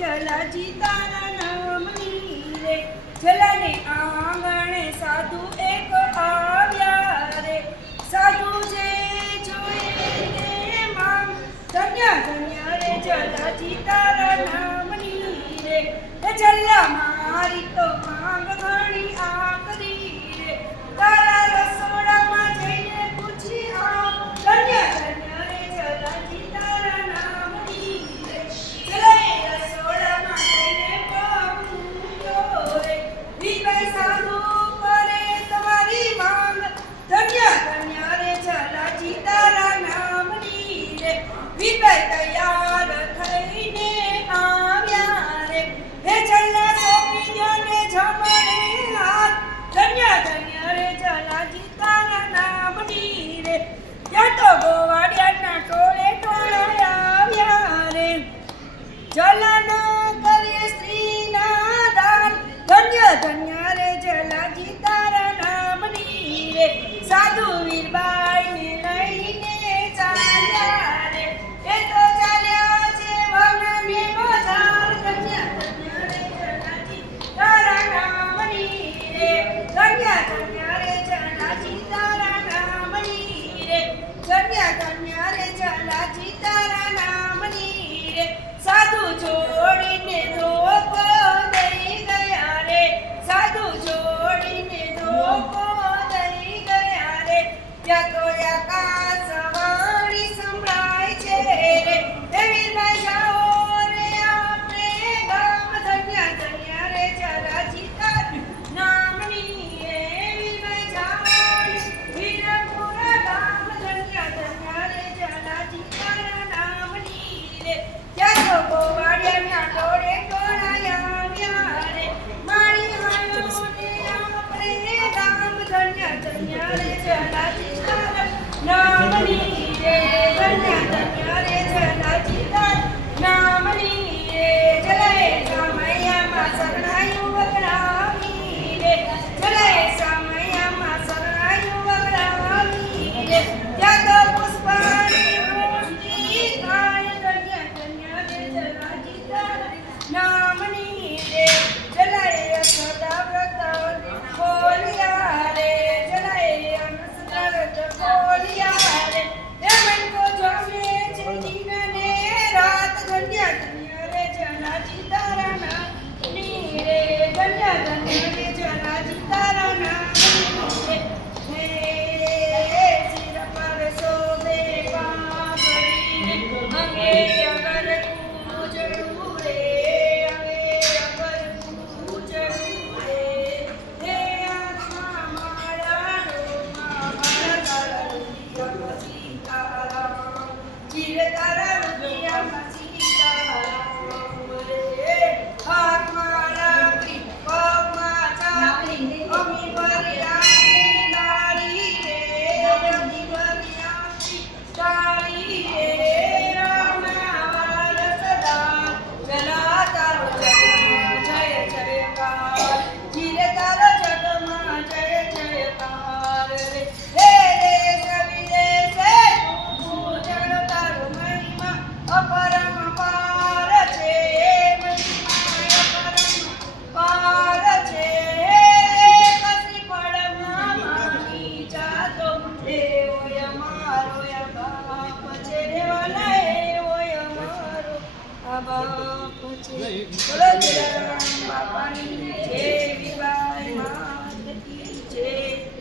જલાજી તારા નામની રે જલાને આંગણે સાધુ એક આ जगोया का બાપુ બોલો જય બાપાની જય